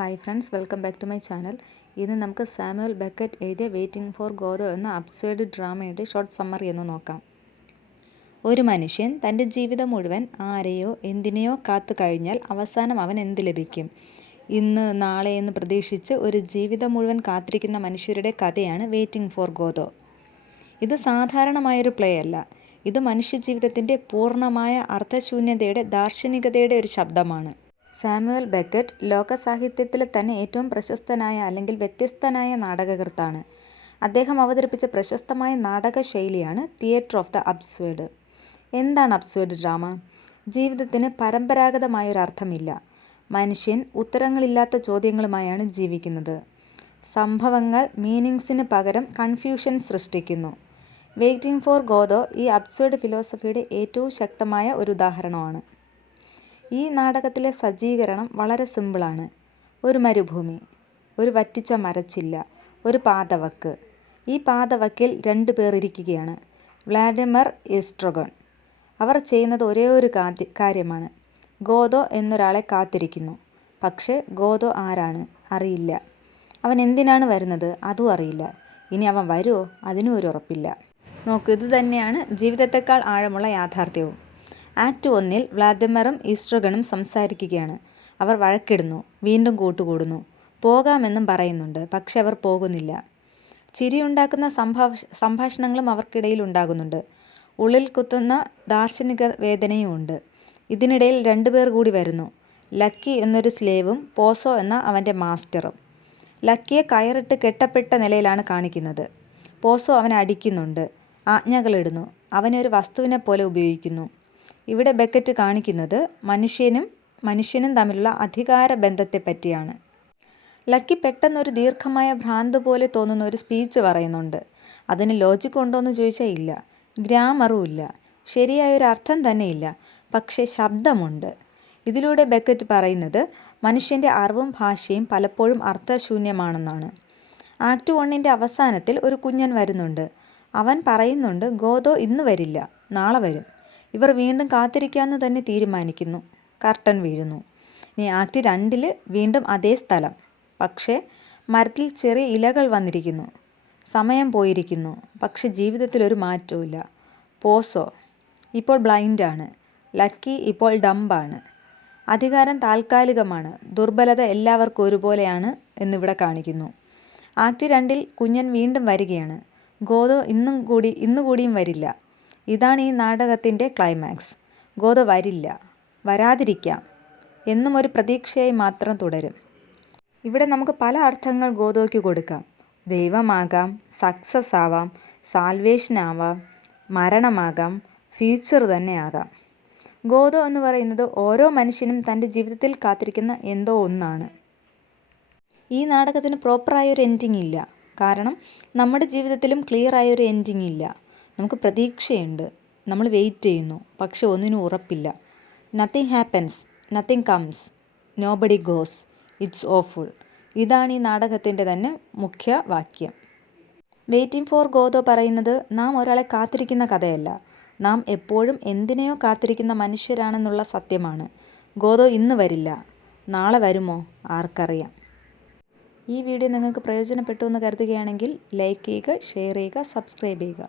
Hi friends, welcome back to my channel. ഇന്ന് നമുക്ക് Samuel Beckett എഴുതിയ വെയിറ്റിംഗ് ഫോർ ഗോദോ എന്ന അബ്സേർഡ് ഡ്രാമയുടെ ഷോർട്ട് സമ്മറി എന്ന് നോക്കാം. ഒരു മനുഷ്യൻ തൻ്റെ ജീവിതം മുഴുവൻ ആരെയോ എന്തിനെയോ കാത്തു കഴിഞ്ഞാൽ അവസാനം അവൻ എന്ത് ലഭിക്കും? ഇന്ന് നാളെ എന്ന് പ്രതീക്ഷിച്ച് ഒരു ജീവിതം മുഴുവൻ കാത്തിരിക്കുന്ന മനുഷ്യരുടെ കഥയാണ് വെയിറ്റിംഗ് ഫോർ ഗോദോ. ഇത് സാധാരണമായൊരു പ്ലേ അല്ല. ഇത് മനുഷ്യജീവിതത്തിൻ്റെ പൂർണ്ണമായ അർത്ഥശൂന്യതയുടെ ദാർശനികതയുടെ ഒരു ശബ്ദമാണ്. സാമുവൽ ബെക്കറ്റ് ലോകസാഹിത്യത്തിലെ തന്നെ ഏറ്റവും പ്രശസ്തനായ അല്ലെങ്കിൽ വ്യത്യസ്തനായ നാടകകൃത്താണ്. അദ്ദേഹം അവതരിപ്പിച്ച പ്രശസ്തമായ നാടക ശൈലിയാണ് തിയേറ്റർ ഓഫ് ദ അബ്സേർഡ്. എന്താണ് അബ്സേർഡ് ഡ്രാമ? ജീവിതത്തിന് പരമ്പരാഗതമായൊരർത്ഥമില്ല. മനുഷ്യൻ ഉത്തരങ്ങളില്ലാത്ത ചോദ്യങ്ങളുമായാണ് ജീവിക്കുന്നത്. സംഭവങ്ങൾ മീനിങ്സിന് പകരം കൺഫ്യൂഷൻ സൃഷ്ടിക്കുന്നു. വെയിറ്റിംഗ് ഫോർ ഗോദോ ഈ അബ്സേർഡ് ഫിലോസഫിയുടെ ഏറ്റവും ശക്തമായ ഒരു ഉദാഹരണമാണ്. ഈ നാടകത്തിലെ സജ്ജീകരണം വളരെ സിമ്പിളാണ്. ഒരു മരുഭൂമി, ഒരു വറ്റിച്ച മരച്ചില്ല, ഒരു പാതവക്ക്. ഈ പാതവക്കിൽ 2 പേർ ഇരിക്കുകയാണ്. വ്ളാഡിമിർ ഈസ്ട്രഗൺ. അവർ ചെയ്യുന്നത് ഒരേ ഒരു കാര്യമാണ്. ഗോദോ എന്നൊരാളെ കാത്തിരിക്കുന്നു. പക്ഷേ ഗോദോ ആരാണ്? അറിയില്ല. അവൻ എന്തിനാണ് വരുന്നത്? അതും അറിയില്ല. ഇനി അവൻ വരുമോ? അതിനും ഒരു ഉറപ്പില്ല. നോക്കൂ, ഇത് തന്നെയാണ് ജീവിതത്തെക്കാൾ ആഴമുള്ള യാഥാർത്ഥ്യവും. ആക്ട് 1-ൽ വ്ളാദിമിറും ഈസ്ട്രഗണും സംസാരിക്കുകയാണ്. അവർ വഴക്കിടുന്നു, വീണ്ടും കൂട്ടുകൂടുന്നു, പോകാമെന്നും പറയുന്നുണ്ട്. പക്ഷെ അവർ പോകുന്നില്ല. ചിരിയുണ്ടാക്കുന്ന സംഭാഷണങ്ങളും അവർക്കിടയിൽ ഉണ്ടാകുന്നുണ്ട്. ഉള്ളിൽ കുത്തുന്ന ദാർശനിക വേദനയും ഉണ്ട്. ഇതിനിടയിൽ 2 പേർ കൂടി വരുന്നു. ലക്കി എന്നൊരു സ്ലേവും പോസോ എന്ന അവൻ്റെ മാസ്റ്ററും. ലക്കിയെ കയറിട്ട് കെട്ടപ്പെട്ട നിലയിലാണ് കാണിക്കുന്നത്. പോസോ അവനെ അടിക്കുന്നുണ്ട്, ആജ്ഞകളിടുന്നു, അവനെ ഒരു വസ്തുവിനെ പോലെ ഉപയോഗിക്കുന്നു. ഇവിടെ ബെക്കറ്റ് കാണിക്കുന്നത് മനുഷ്യനും തമ്മിലുള്ള അധികാര ബന്ധത്തെപ്പറ്റിയാണ്. ലക്കി പെട്ടെന്നൊരു ദീർഘമായ ഭ്രാന്ത് പോലെ തോന്നുന്ന ഒരു സ്പീച്ച് പറയുന്നുണ്ട്. അതിന് ലോജിക് ഉണ്ടോ എന്ന് ചോദിച്ചാൽ ഇല്ല. ഗ്രാമറും ഇല്ല. ശരിയായൊരു അർത്ഥം തന്നെ ഇല്ല. പക്ഷേ ശബ്ദമുണ്ട്. ഇതിലൂടെ ബെക്കറ്റ് പറയുന്നത് മനുഷ്യൻ്റെ അറിവും ഭാഷയും പലപ്പോഴും അർത്ഥശൂന്യമാണെന്നാണ്. ആക്ട് 1-ൻ്റെ അവസാനത്തിൽ ഒരു കുഞ്ഞൻ വരുന്നുണ്ട്. അവൻ പറയുന്നുണ്ട് ഗോദോ ഇന്ന് വരില്ല, നാളെ വരും. ഇവർ വീണ്ടും കാത്തിരിക്കാമെന്ന് തന്നെ തീരുമാനിക്കുന്നു. കർട്ടൻ വീഴുന്നു. ഇനി ആക്ട് 2-ൽ വീണ്ടും അതേ സ്ഥലം. പക്ഷേ മരത്തിൽ ചെറിയ ഇലകൾ വന്നിരിക്കുന്നു. സമയം പോയിരിക്കുന്നു. പക്ഷെ ജീവിതത്തിലൊരു മാറ്റവുമില്ല. പോസോ ഇപ്പോൾ ബ്ലൈൻഡാണ്. ലക്കി ഇപ്പോൾ ഡംബാണ്. അധികാരം താൽക്കാലികമാണ്. ദുർബലത എല്ലാവർക്കും ഒരുപോലെയാണ് എന്നിവിടെ കാണിക്കുന്നു. ആക്ട് 2-ൽ കുഞ്ഞൻ വീണ്ടും വരികയാണ്. ഗോദോ ഇന്നുകൂടിയും വരില്ല. ഇതാണ് ഈ നാടകത്തിൻ്റെ ക്ലൈമാക്സ്. ഗോദോ വരില്ല, വരാതിരിക്കാം എന്നും ഒരു പ്രതീക്ഷയായി മാത്രം തുടരും. ഇവിടെ നമുക്ക് പല അർത്ഥങ്ങൾ ഗോദോയ്ക്ക് കൊടുക്കാം. ദൈവമാകാം, സക്സസ് ആവാം, സാൽവേഷൻ ആവാം, മരണമാകാം, ഫ്യൂച്ചർ തന്നെ ആകാം. ഗോദോ എന്ന് പറയുന്നത് ഓരോ മനുഷ്യനും തൻ്റെ ജീവിതത്തിൽ കാത്തിരിക്കുന്ന എന്തോ ഒന്നാണ്. ഈ നാടകത്തിന് പ്രോപ്പറായൊരു എൻഡിങ് ഇല്ല. കാരണം നമ്മുടെ ജീവിതത്തിലും ക്ലിയറായൊരു എൻഡിങ് ഇല്ല. നമുക്ക് പ്രതീക്ഷയുണ്ട്. നമ്മൾ വെയിറ്റ് ചെയ്യുന്നു. പക്ഷെ ഒന്നിനും ഉറപ്പില്ല. Nothing happens, nothing comes, nobody goes, it's awful. ഇതാണ് ഈ നാടകത്തിൻ്റെ തന്നെ മുഖ്യ വാക്യം. വെയിറ്റിംഗ് ഫോർ ഗോദോ പറയുന്നത് നാം ഒരാളെ കാത്തിരിക്കുന്ന കഥയല്ല. നാം എപ്പോഴും എന്തിനെയോ കാത്തിരിക്കുന്ന മനുഷ്യരാണെന്നുള്ള സത്യമാണ്. ഗോദോ ഇന്ന് വരില്ല, നാളെ വരുമോ? ആർക്കറിയാം. ഈ വീഡിയോ നിങ്ങൾക്ക് പ്രയോജനപ്പെട്ടു എന്ന് കരുതുകയാണെങ്കിൽ ലൈക്ക് ചെയ്യുക, ഷെയർ ചെയ്യുക, സബ്സ്ക്രൈബ് ചെയ്യുക.